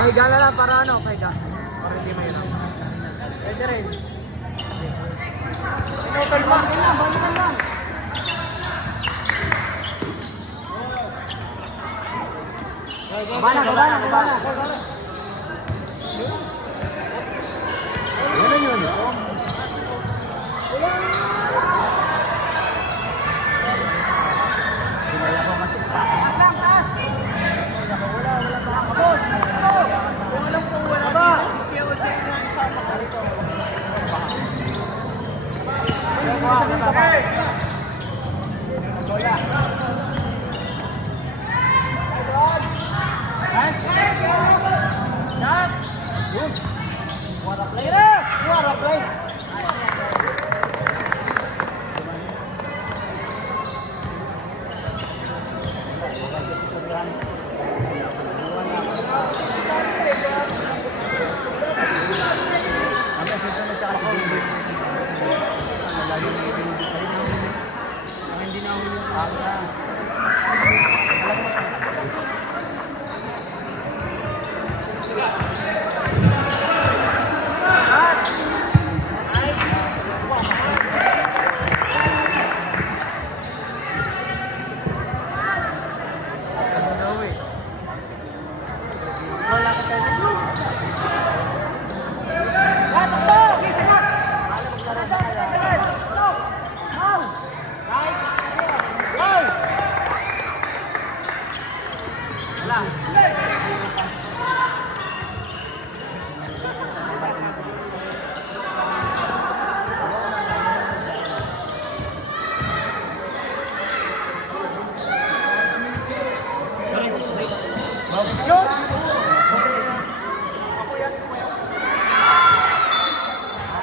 Pahiga na lang para ano, pahiga. Para hindi mahirap. Pwede rin. Inopen pa. Balikan lang. Kabana. Yan yun.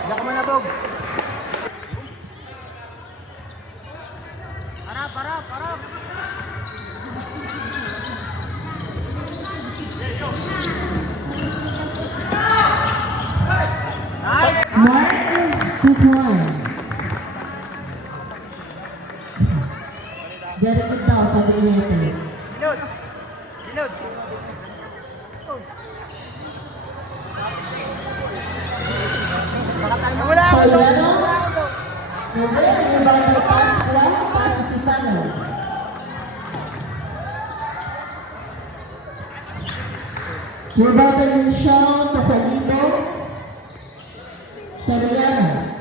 Diyan ka muna, Bog. Parap. Martin, 2 points. Direct daw sa Brillante. Binod. Wala ako. Soriano, Robert, Rebound pass 1, pass si Stefano. Rebound ng Sean Papalito. Soriano.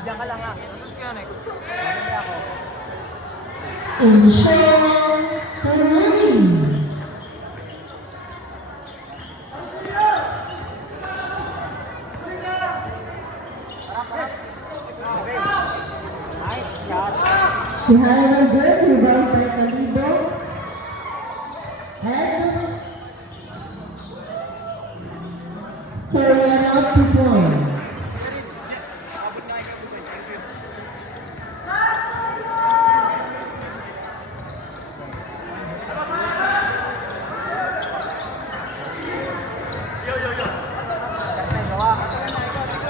Diyan ka lang ha. Masus ko yan eh. Hindi ako. Sean Carmine. Behind the break, rebound by Calibo. And Soriano, 2 points.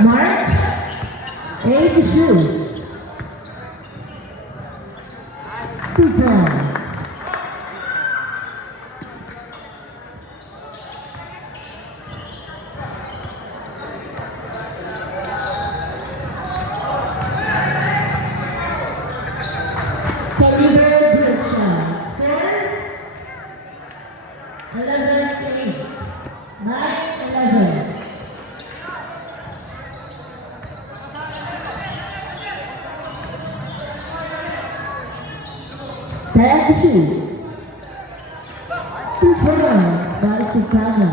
Mark, 82. 2 points. Caliber break shot. Score 11-8. 9-11. Shoot. 2 points by Sukana.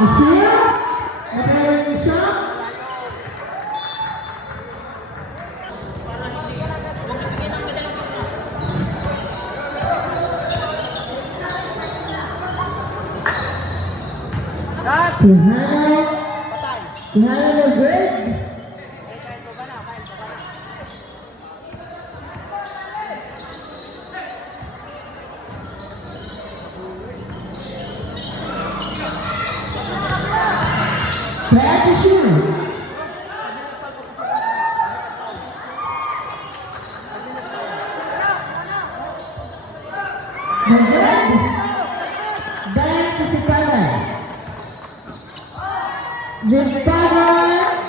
Asia, Nathaniel shot. Kihana na break. Back to shoot. Zimpaga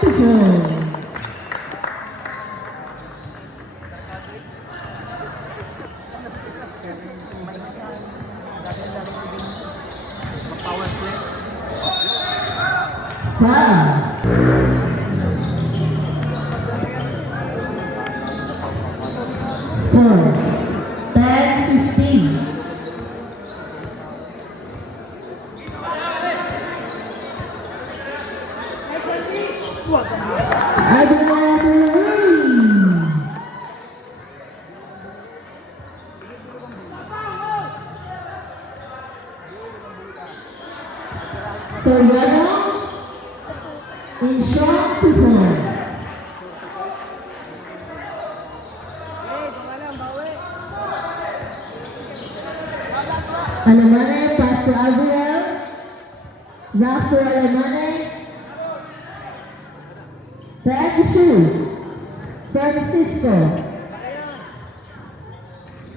2 points. Power play. 5. Score 10-15. Soriano in short 2 points. Alemane pass to Abriel. Rafa Alemane. Back to shoot. Francisco.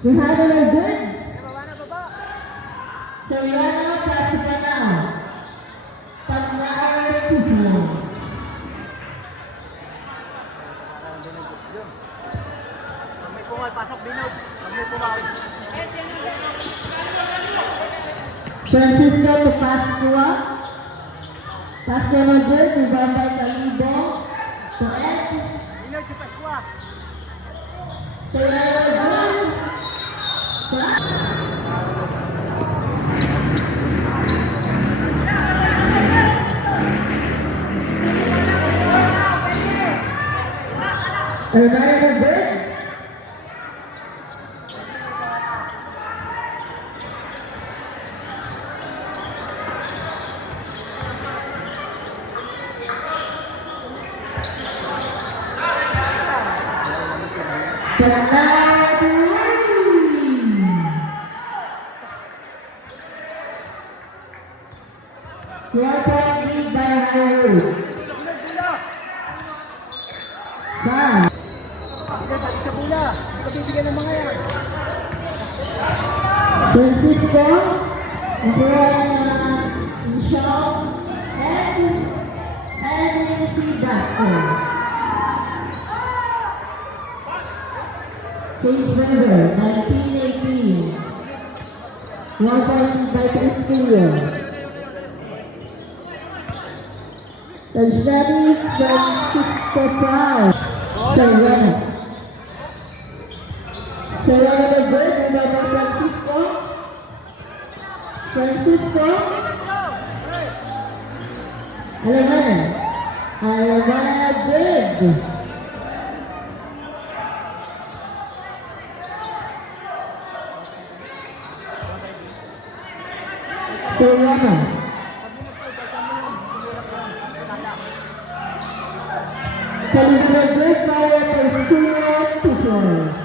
We have a good. Soriano pass to Panao. Panao 2 points. May pumal, pasok Binog. May pumal. Francisco to Pascua. Pascua na good. Ibabay Talibo. To Ed. Binog, si Pascua. Soriano good. Alemane good. Sa pula. Kapibigyan ng mga yan. Francisco, Michelle, and Nancy Basco. Change number 1918. 1 point by Castillo. Sanshani Francisco Proud. Serrano. Serrano the good, number Francisco. Francisco. Alemana good. Serrano. Calibra good fire Castillo 2 points.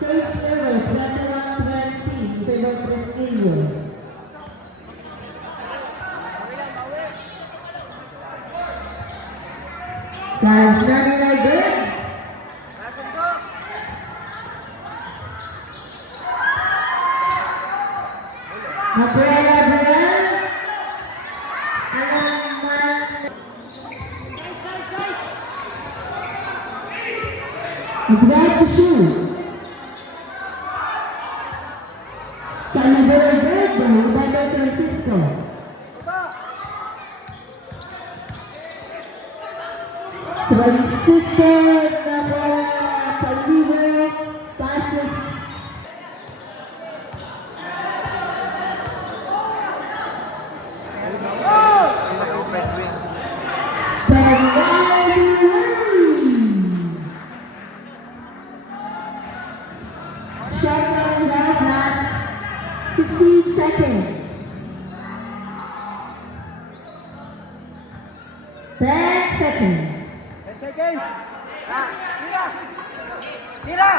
Change number 21-20 in favor of Castillo. Sanshani good. Gabriel. Advance to shoot. Calibra good. Ubanda Francisco. Francisco Namola Calibra passes. Sila ka open wing. Shot round last 16 seconds. 10 seconds. 10 seconds. Tira. Tira.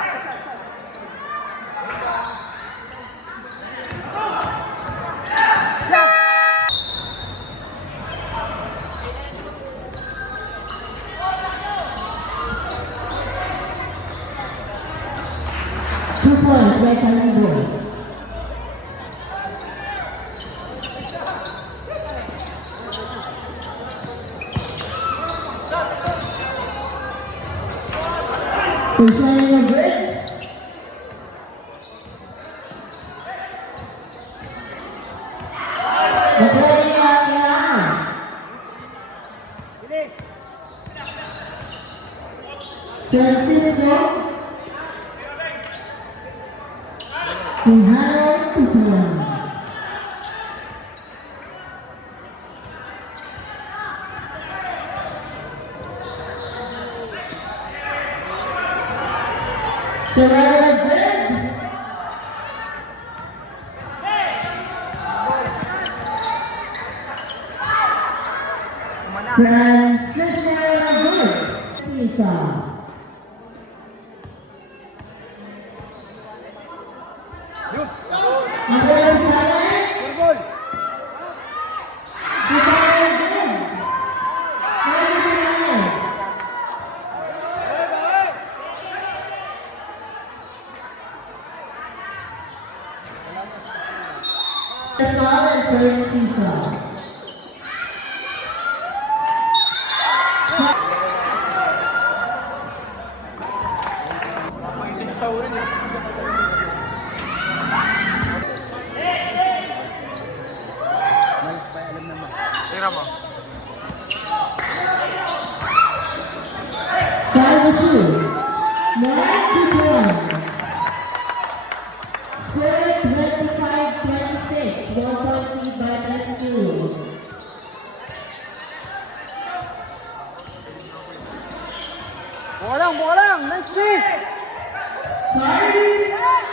Two points by Calibra. So showing a good. Recording out now. Bilis! Francisco Quijano Tupuans. So rather good. Kumana. Francisco good. Sita. Yun! Ang galing si Karen. Goal! Si Karen good. Karen good. The foul and first Sita. Makitin sa urin eh. Tira mo. Five shoe. 1-1. Score 25-26. 1 point lead by the school. Buka lang! Nice play! 5-1.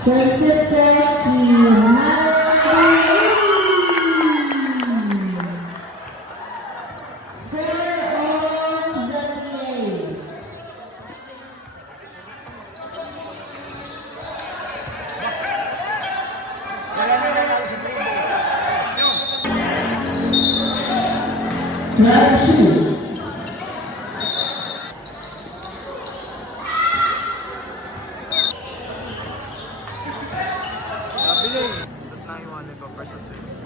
Francisco Quijano. Score on the play. Love shoot. Nabili! Ba't naiwanan ko first and second?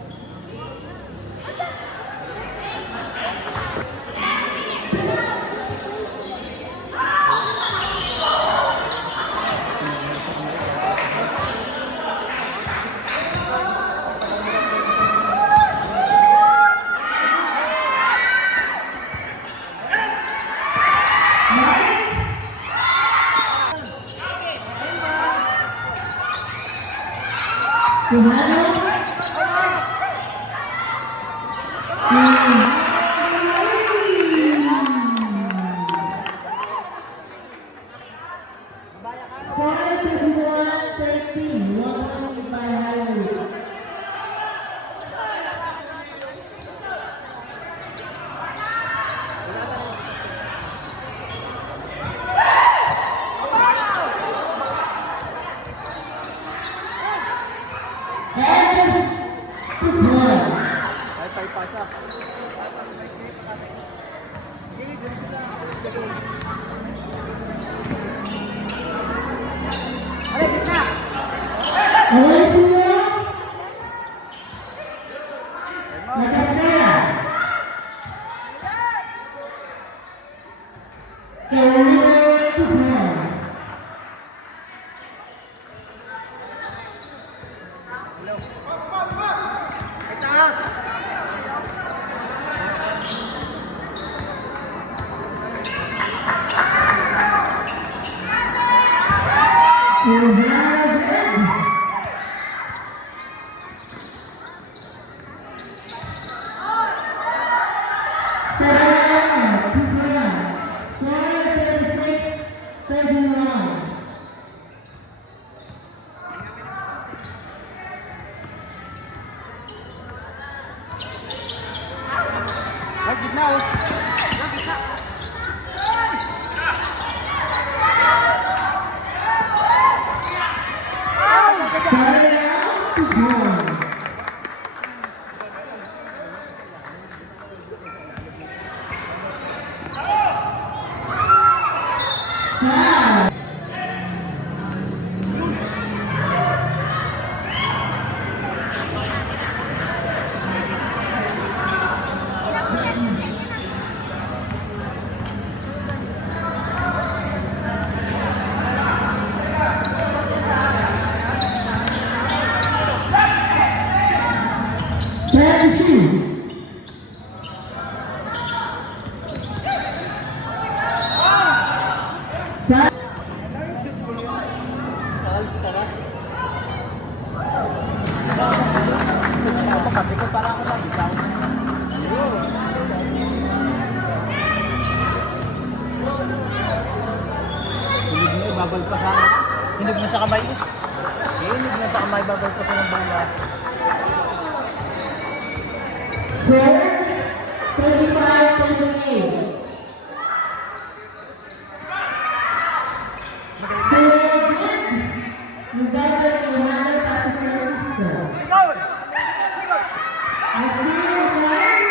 Quijano. Score 31-13. 1 point lead by Highwood. And Tupuans. Ay, pasa. Alay, gitna! Away sila. Nakasaya. Carolina Tupuans. Quijano good. Sarayana Tupuans. Score 36-31. Ay, gitna oh! Ay, gitna! Sarayana Tupuans. Foul. Five. Para ako lang, ikaw. Hilig na, babal pa sa hilig na sa kamay. Hilig na sa kamay, babal pa sa ng bola. Sir, 35-28. Sir, November 300 Pasig Francisco. Ikaw! I see you, man.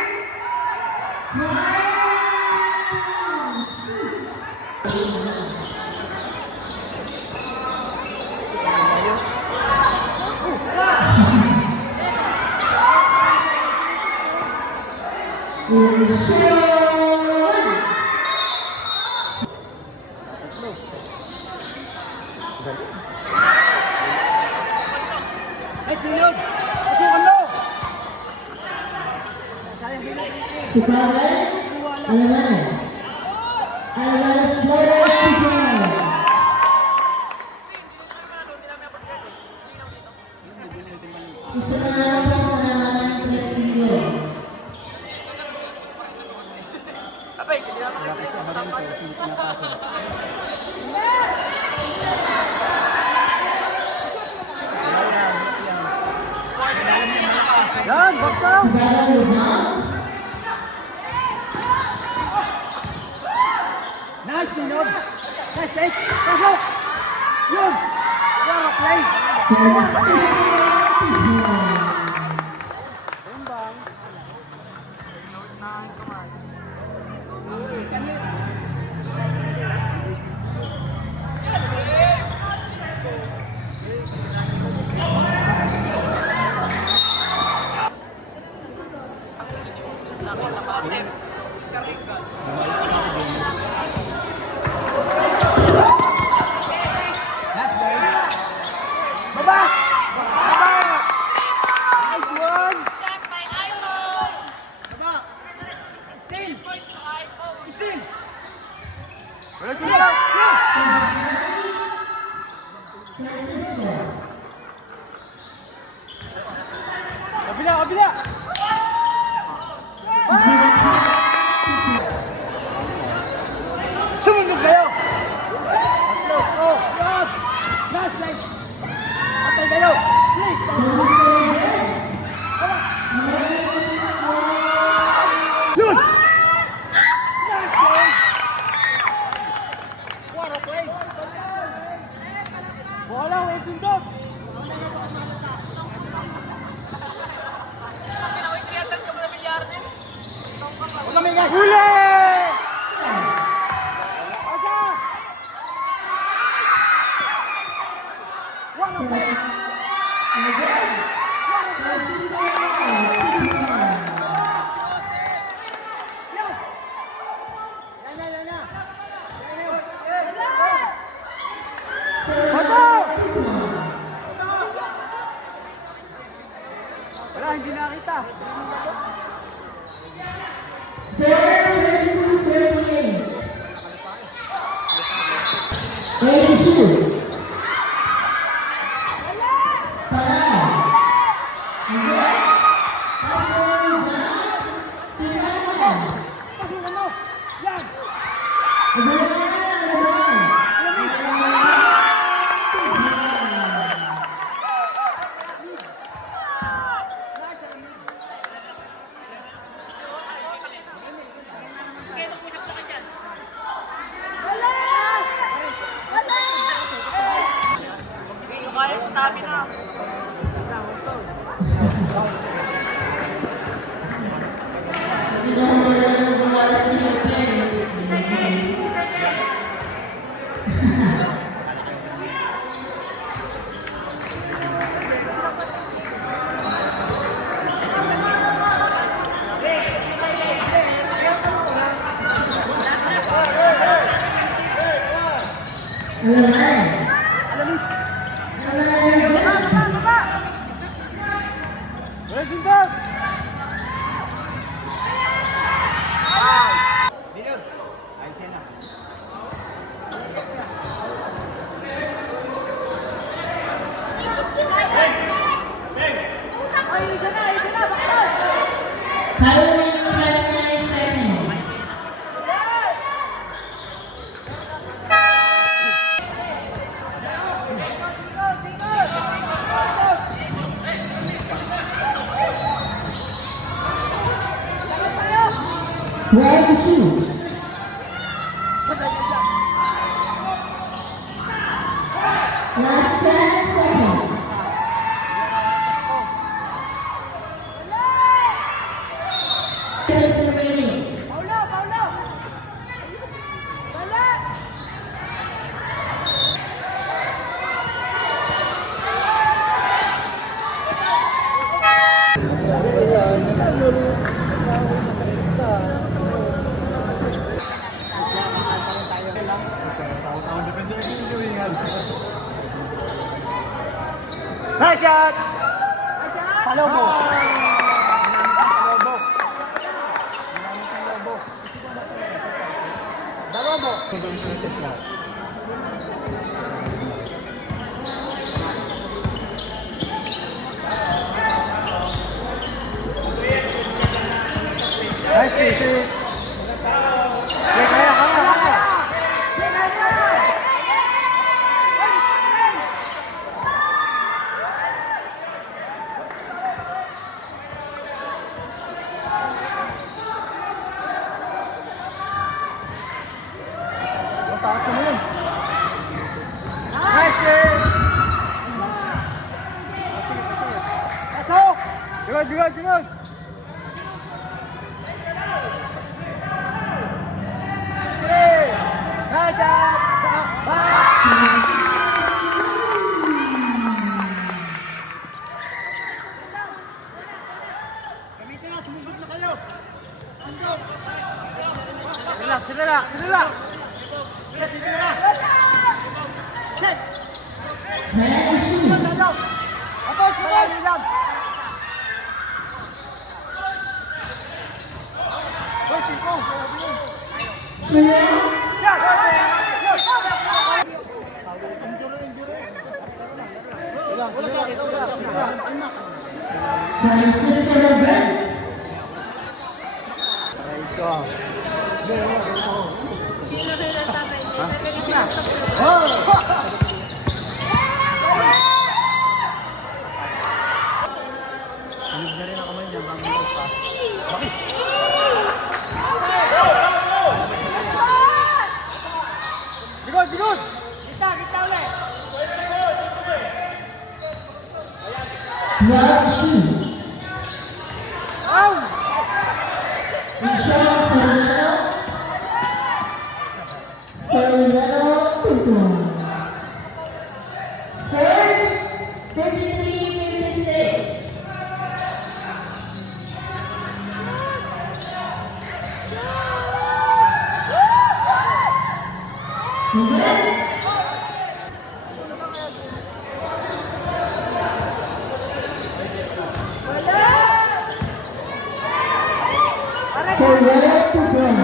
Ay, Pinod! Pasukan mo! Si Father, Alaman. Alaman, Florida, Tijuana. Isa na lang po pananaman ng Presidio. Bakit sa abarin ko, sino pinapasok? Yan, baksaw! Si Father Lubang. Nice, Pinod! Nice, nice! Pasok! Yun! Yan, play! Bang! Baba! Baba! Nice one! Baba! Still! Still! Wala siya! Kabila! Kabila! Sumunod kayo! Tatlo! Oh! Yan! Last line! Atay kayo! Please! Yun! Nice one! What a play! Bola! Waiting dog! Huwag kami guys! Huli! Asa! What a play! Wala, hindi nakita. Sir, 32-38. 82. Para. Again. Pastor Lubang. Si Father. Pasukan mo! Yan! Wellington! Ayos yan na. 12 to shoot. Last 10 seconds. Seconds remaining. Paulo! Paulo! Wala! Nice shot! Palobo! Dalobo! Nice PC! Kaya, kaya! Taas mo yun. Nice game! Pasok! Digod, digod, digod! Okay! Nice shot! Gamitin na, sumugod na kayo! Relax, relax, relax! 10 to shoot. Apos, apos! Francisco Robert. Digod, digod! Kita, kita ulit! 12 to shoot. Out! Michelle Soriano. Soriano Tutuan. Score 53-56. Miguel. Soriano Tutuan.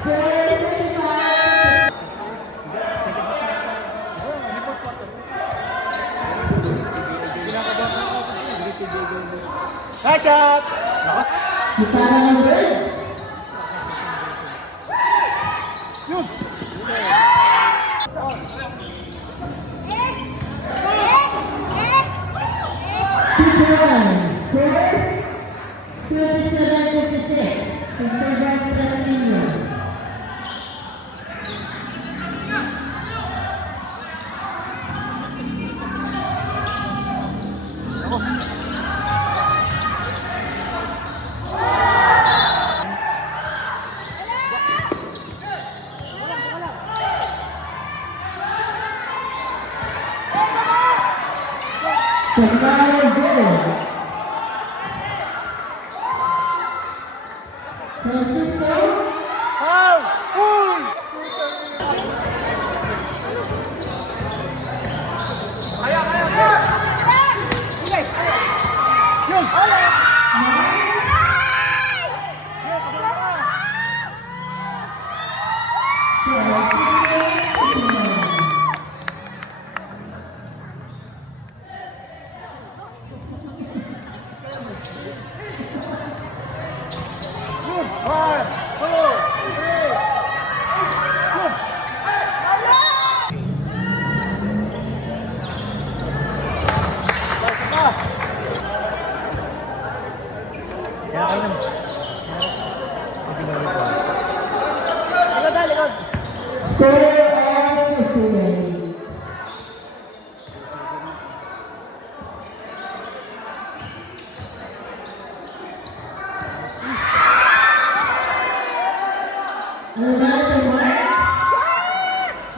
Score 55. Nice shot! Si Parang Bird. Yun! Tutuan. Score 57-56. Interval Trastillo. Tomorrow goal. Francisco. Out! Uy! Kaya, kaya, kaya! Sige! Yun! Score of 58. Ano ba ito, Mark?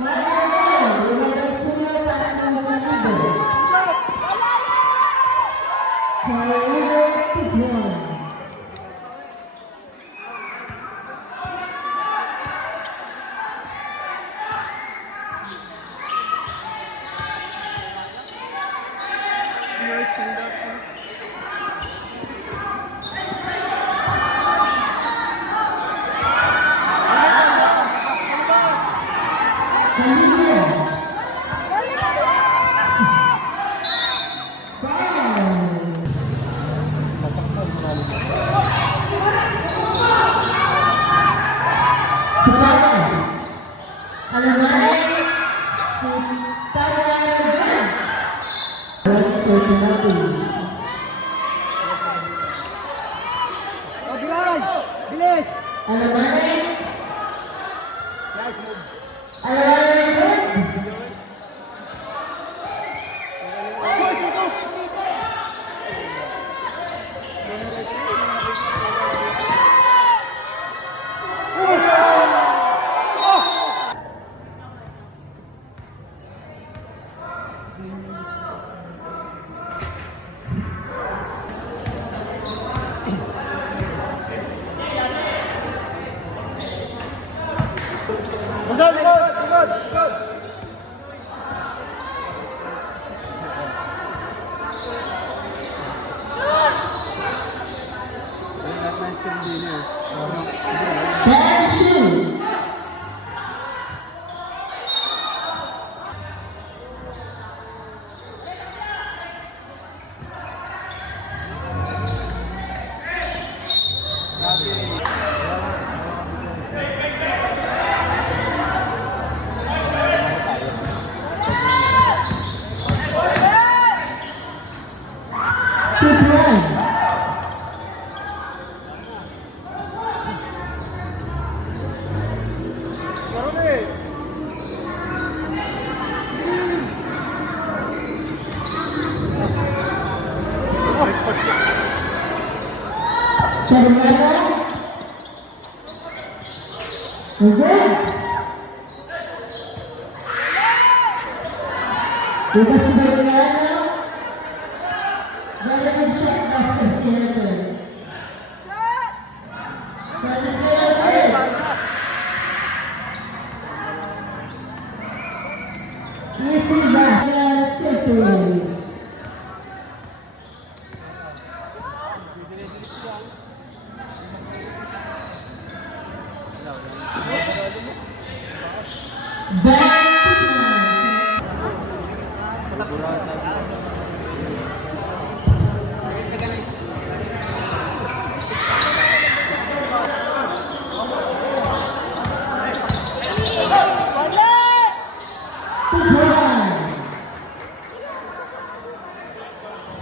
Mark Arnel, lumagay suyo para sa mga libo. Kailangan 2 points. Oh, Bilal! Bilis! Likod! Likod! Likod! Bad shoe. Sarungano. Good. Bebas Sarungano. Very good shot, Master Jennifer. Easy basket.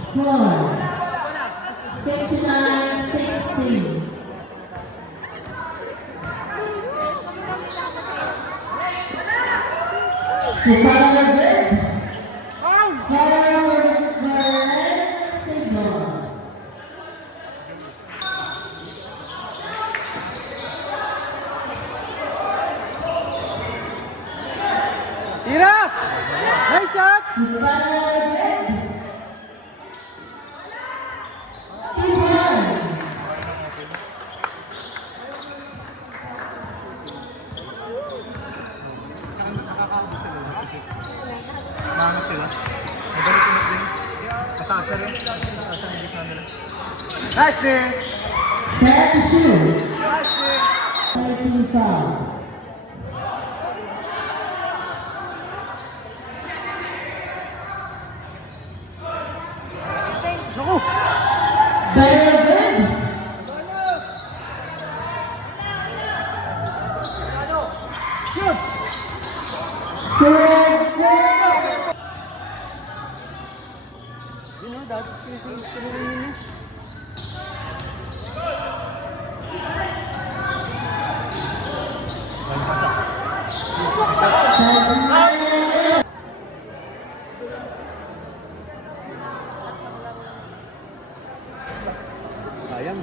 Score 69-16. Tira! Nice shot! Maangat sila. Madalit ulit din. Mataas na rin. Mataas na gitna nila. Nice day! Nice day. 19 foul. Naku! Very good. Shoot! So good. Yun o, dati pinasing niya. Balik pa siya. Sayang.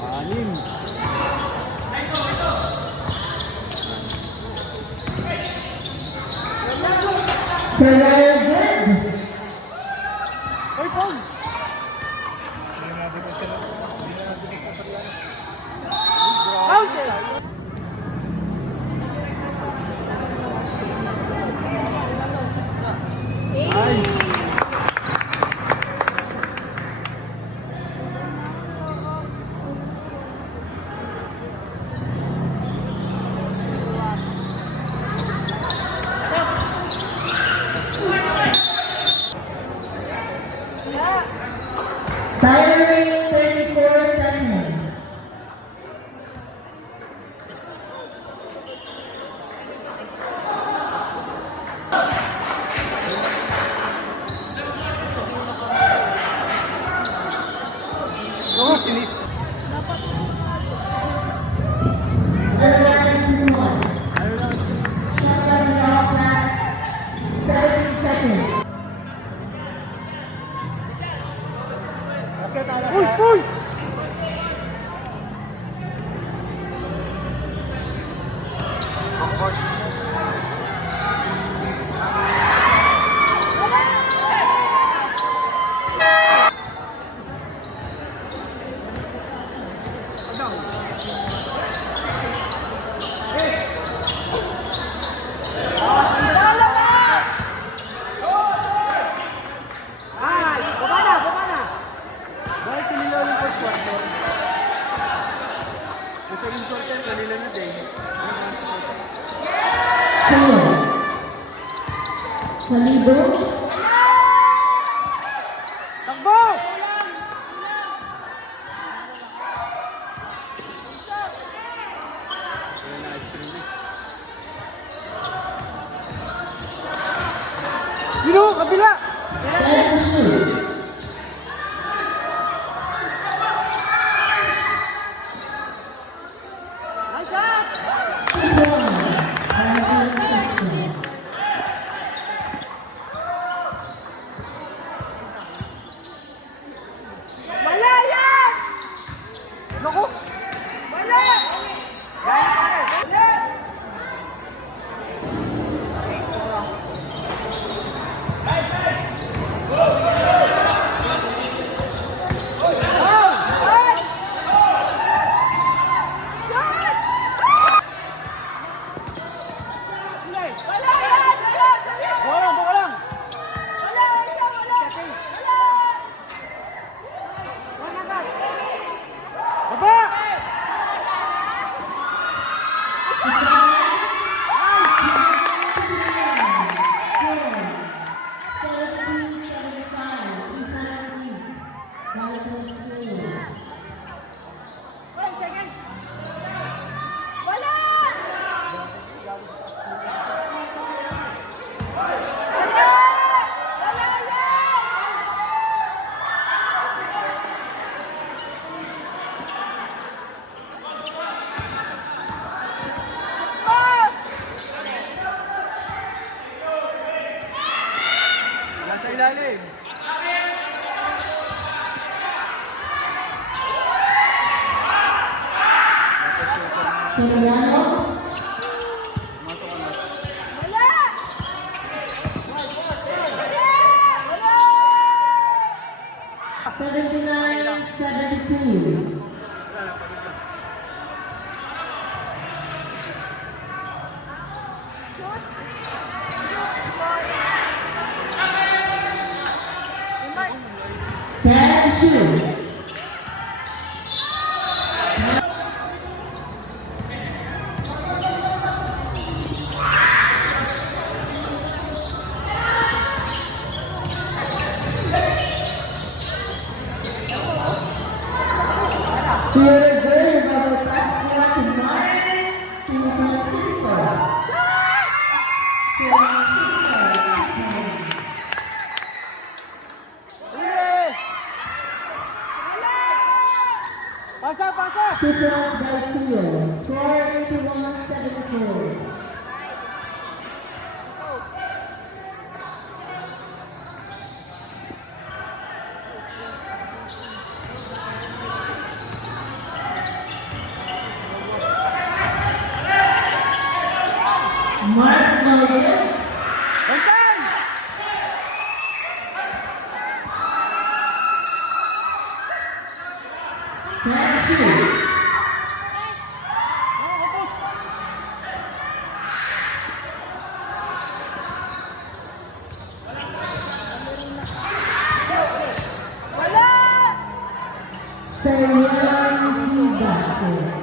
Anim. So very good. Hoy, Paul! Hindi na natin sila. Hindi na natin sila. Out! Tiring 34 seconds. Oo, sinip. Underline 2 points. Shotgun is off last 17 seconds. Uy! Uy! Ah! Baba na! Baba na! Bakit kinilaw yung first quarter? Yung second quarter, kanila na din. Sino? Salido? Takbo! Sino? Kabila! Plan to shoot. Nice shot! 2 points. 19-16. Wala yan! Naku! Wala! Gaya pare! Wala! Baba! Nasa ilalim. Soriano? Wala! 79-72. Can shoot. Very good. Another pass to Martin. Francisco. Uli! Pasa, pasa! 2 points by Suyo. Score 81-74. Mark Morgan. Bentang! Matthew. Serial Basket.